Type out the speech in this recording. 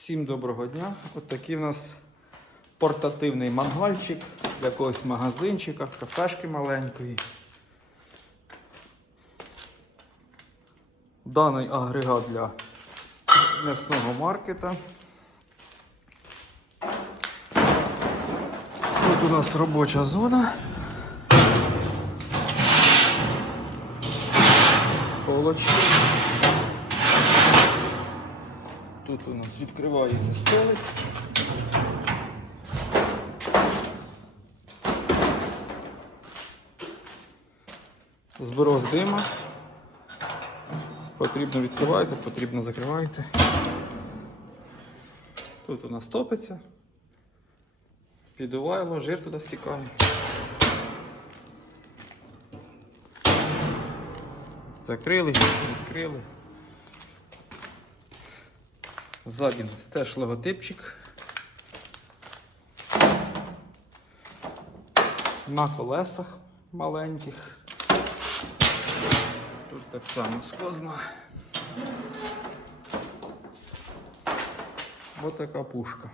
Всім доброго дня. От такий в нас портативний мангальчик для якогось магазинчика, кафешки маленької. Даний агрегат для м'ясного маркета. Тут у нас робоча зона. Полочки. Тут у нас відкривається столик. Зброс дима. Потрібно відкриваєте, потрібно закриваєте. Тут у нас топиться. Підувайло, жир туди стікає. Закрили, відкрили. Ззаді нас теж логотипчик. На колесах маленьких. Тут так само сквозна. Ось така пушка.